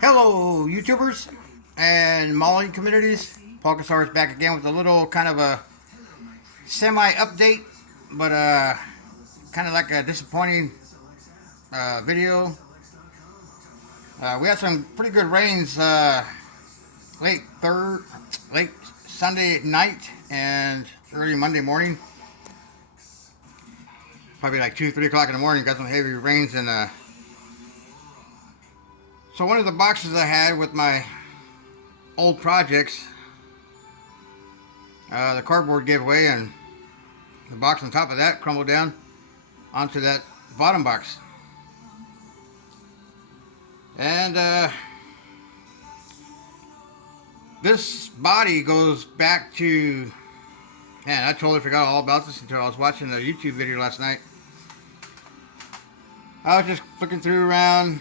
Hello, YouTubers and mauling communities. Polkasaurus back again with a little kind of a semi-update, but kind of like a disappointing video. We had some pretty good rains late late Sunday night and early Monday morning. Probably like 2, 3 o'clock in the morning. Got some heavy rains and so one of the boxes I had with my old projects, the cardboard gave away and the box on top of that crumbled down onto that bottom box. And this body goes back to, man, I totally forgot all about this until I was watching a YouTube video last night. I was just flicking through around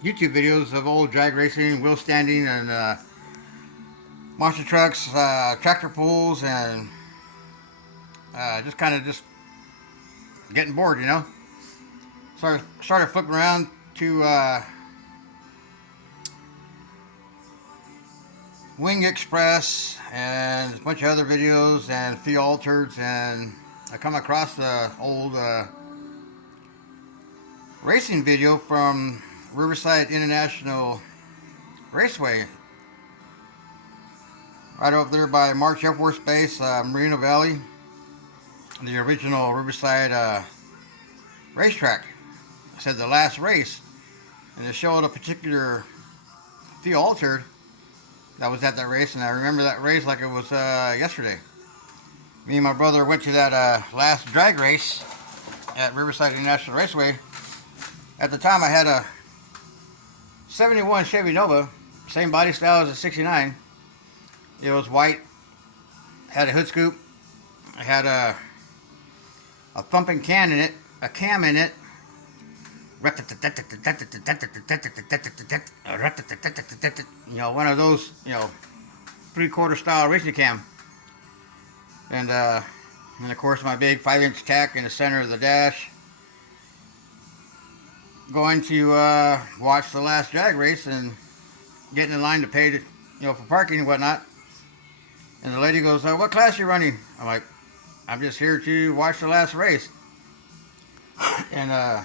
YouTube videos of old drag racing, wheel standing, and monster trucks, tractor pulls, and just kind of just getting bored, you know. So I started flipping around to Wing Express and a bunch of other videos and Fee Altereds, and I come across the old racing video from Riverside International Raceway, right over there by March Air Force Base, Moreno Valley, the original Riverside racetrack. It said the last race, and it showed a particular Fee Altered that was at that race, and I remember that race like it was yesterday. Me and my brother went to that last drag race at Riverside International Raceway. At the time, I had a 71 Chevy Nova, same body style as a 69. It was white, had a hood scoop, I had a thumping cam in it, you know, one of those, you know, 3/4 style racing cam. And of course my big 5-inch tack in the center of the dash. Going to watch the last drag race and getting in line to pay, you know, for parking and whatnot. And the lady goes, "What class are you running?" I'm like, "I'm just here to watch the last race." And I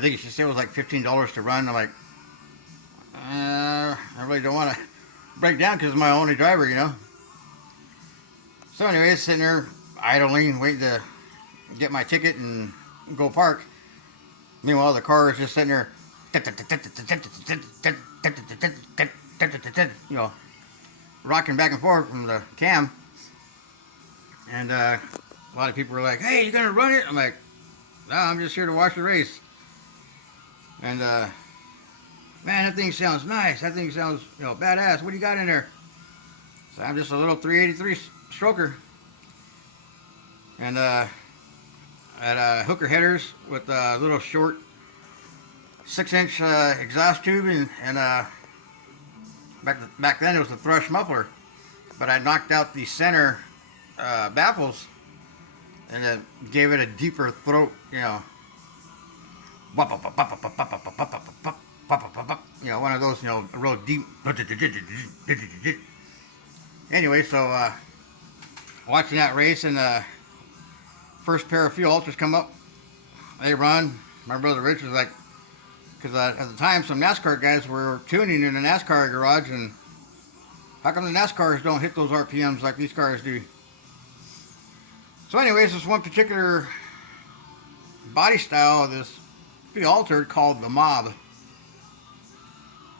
think she said it was like $15 to run. I'm like, I really don't want to break down because I'm my only driver, you know. So anyway, sitting there idling, waiting to get my ticket and go park. Meanwhile, the car is just sitting there, you know, rocking back and forth from the cam. And a lot of people were like, "Hey, you gonna run it?" I'm like, "No, I'm just here to watch the race." And man, that thing sounds nice. That thing sounds, you know, badass. What do you got in there? So I'm just a little 383 stroker, and had hooker headers with a little short 6-inch exhaust tube, and back then it was a thrush muffler, but I knocked out the center baffles and then gave it a deeper throat, you know. You know, one of those, you know, real deep. Anyway, so watching that race, and first pair of Fee Altereds come up, they run. My brother Rich was like, because at the time some NASCAR guys were tuning in the NASCAR garage, and how come the NASCARs don't hit those RPMs like these cars do? So anyways, this one particular body style of this Fee Altered called the Mob,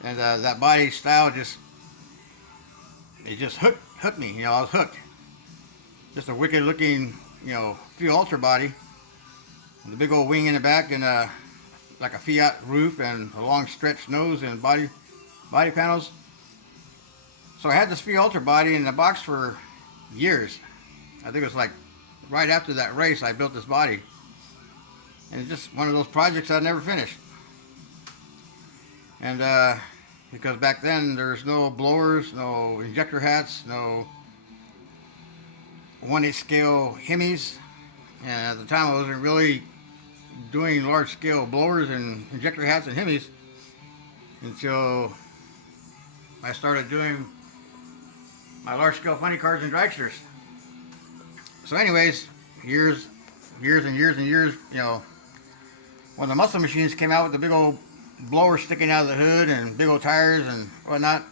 and that body style just hooked me. You know, I was hooked. Just a wicked looking, you know, Fee Altered body, with a big old wing in the back, and like a Fiat roof, and a long stretched nose and body panels. So I had this Fee Altered body in the box for years. I think it was like right after that race I built this body. And it's just one of those projects I never finished. And because back then there's no blowers, no injector hats, no 1/8 scale Hemis. And at the time I wasn't really doing large scale blowers and injector hats and Hemis until I started doing my large scale funny cars and dragsters. So anyways, years and years and years, when the muscle machines came out with the big old blower sticking out of the hood and big old tires and whatnot.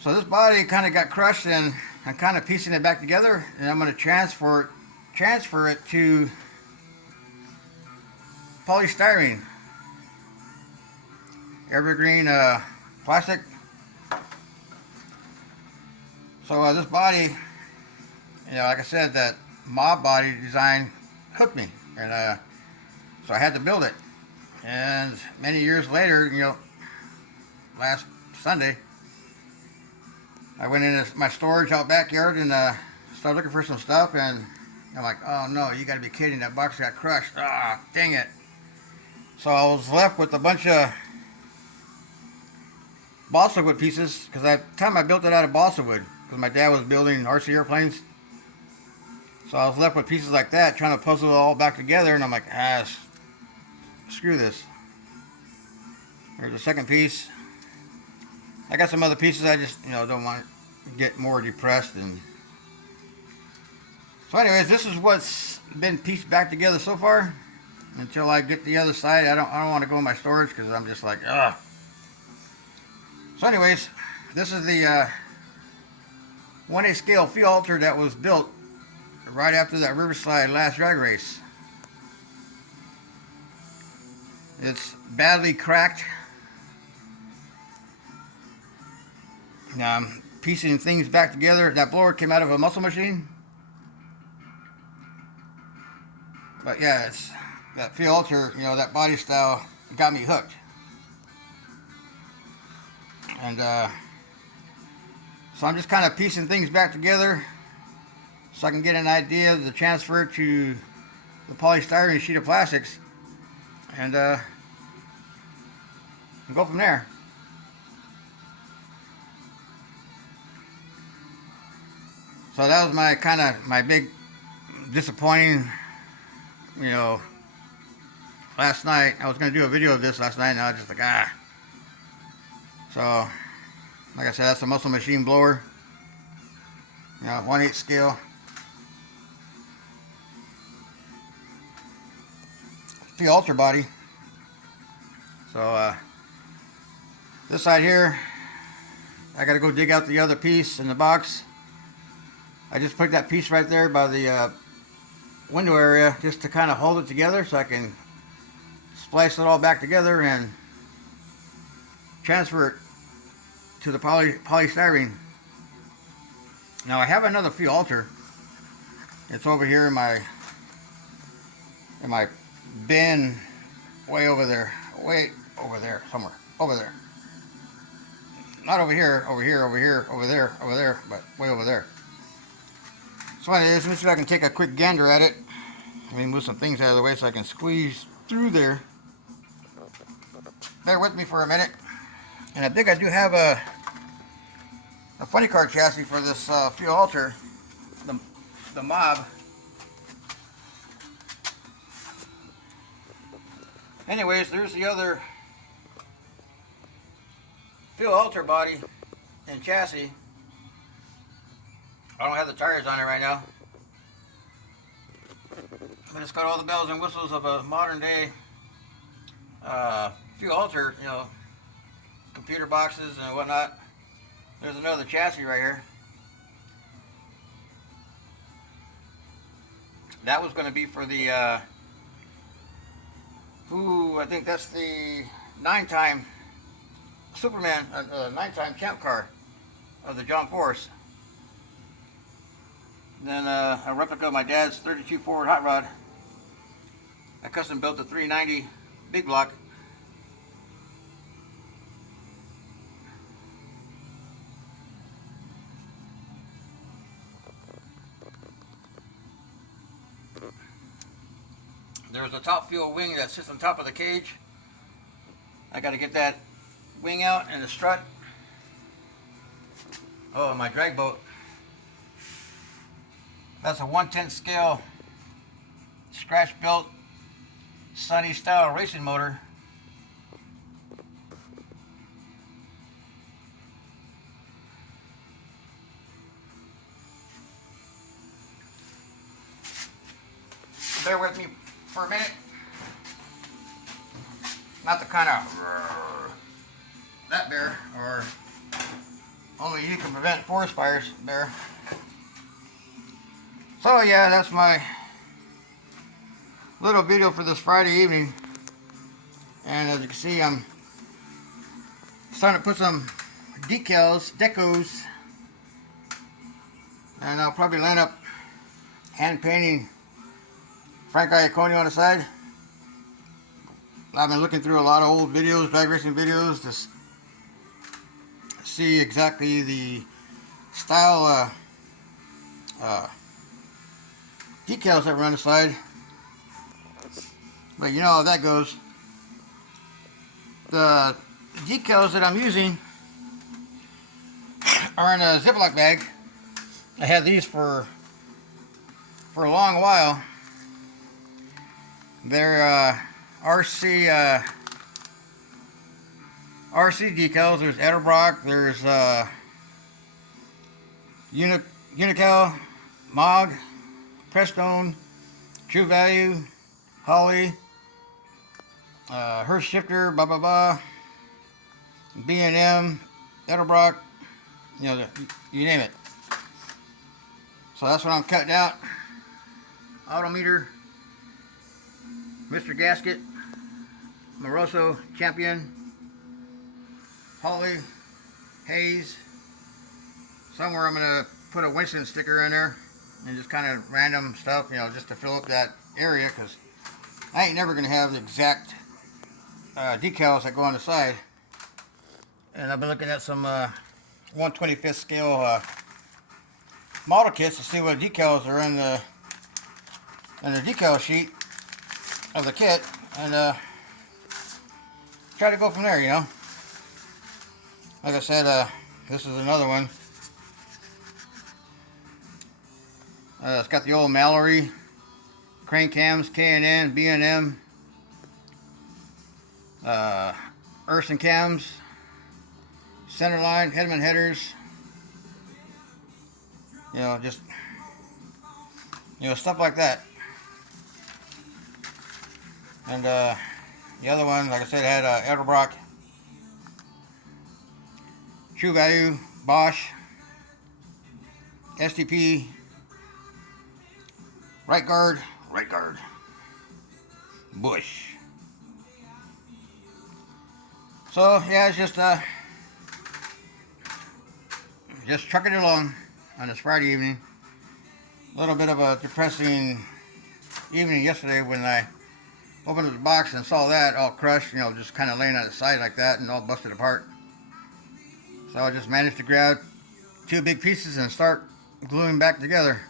So this body kind of got crushed, and I'm kind of piecing it back together, and I'm going to transfer it to polystyrene, evergreen plastic. So this body, like I said, that mob body design hooked me, and so I had to build it. And many years later, last Sunday, I went into my storage out backyard and started looking for some stuff, and I'm like, oh no, you gotta be kidding, that box got crushed. Ah, dang it. So I was left with a bunch of balsa wood pieces, because at the time I built it out of balsa wood, because my dad was building RC airplanes. So I was left with pieces like that, trying to puzzle it all back together, and I'm like, screw this. There's a second piece. I got some other pieces I just, don't want to get more depressed. And so anyways, this is what's been pieced back together so far. Until I get the other side, I don't want to go in my storage, because I'm just like, ugh. So anyways, this is the 1/8 scale field altar that was built right after that Riverside last drag race. It's badly cracked. Now I'm piecing things back together. That blower came out of a muscle machine. But yeah, it's that field altar, that body style got me hooked. And so I'm just kind of piecing things back together so I can get an idea of the transfer to the polystyrene sheet of plastics, and go from there. So that was my big disappointing, last night. I was going to do a video of this last night, and I was just like, So, like I said, that's a muscle machine blower. 1/8 scale. Field altar body. So, this side here, I got to go dig out the other piece in the box. I just put that piece right there by the window area just to kind of hold it together, so I can splice it all back together and transfer it to the polystyrene. Now I have another field altar. It's over here in my bin, way over there somewhere, over there. Not over here, over there, but way over there. So anyways, let me see if I can take a quick gander at it. Let me move some things out of the way so I can squeeze through there. Bear with me for a minute. And I think I do have a funny car chassis for this field altar, the mob. Anyways, there's the other field altar body and chassis. I don't have the tires on it right now, but it's got all the bells and whistles of a modern day field altar, computer boxes and whatnot. There's another chassis right here. That was going to be for the I think that's the 9-time Superman, 9-time champ car of the John Force. Then a replica of my dad's 32 Ford hot rod. I custom built the 390 big block. There's a top fuel wing that sits on top of the cage. I got to get that wing out and the strut. Oh, my drag boat. That's a 1/10 scale scratch-built Sunny style racing motor. Bear with me for a minute. Not the kind of that bear, or only you can prevent forest fires bear. So yeah, that's my little video for this Friday evening. And as you can see, I'm starting to put some decos, and I'll probably land up hand painting Frank Iacone on the side. I've been looking through a lot of old videos, drag racing videos, to see exactly the style decals that were on the side. But you know how that goes. The decals that I'm using are in a Ziploc bag. I had these for a long while. They're RC decals. There's Edelbrock, there's Unical, Mog, Prestone, True Value, Holly, Hurst Shifter, blah blah blah, B&M, Edelbrock, you know, you name it. So that's what I'm cutting out. Autometer, Mr. Gasket, Moroso, Champion, Holly, Hayes. Somewhere I'm going to put a Winston sticker in there and just kind of random stuff, you know, just to fill up that area, because I ain't never going to have the exact decals that go on the side. And I've been looking at some 1/25th scale model kits to see what decals are in the decal sheet of the kit, and try to go from there, you know. Like I said, this is another one. It's got the old Mallory crane cams, K&N, B&M, Urson cams, centerline, Hedman headers, you know, just, you know, stuff like that. And the other one, like I said, had Edelbrock, True Value, Bosch, STP, right guard, Bush. So yeah, it's just trucking it along on this Friday evening. A little bit of a depressing evening yesterday when I opened up the box and saw that all crushed, you know, just kind of laying on the side like that and all busted apart. So I just managed to grab two big pieces and start gluing back together.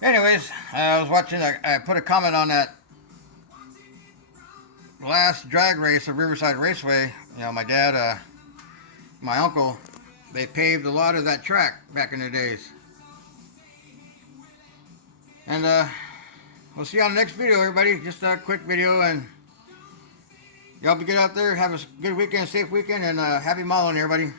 Anyways, I was watching, I put a comment on that last drag race of Riverside Raceway. You know, my dad, my uncle, they paved a lot of that track back in the days. And we'll see you on the next video, everybody. Just a quick video, and y'all be good out there. Have a good weekend, safe weekend, and happy modeling, everybody.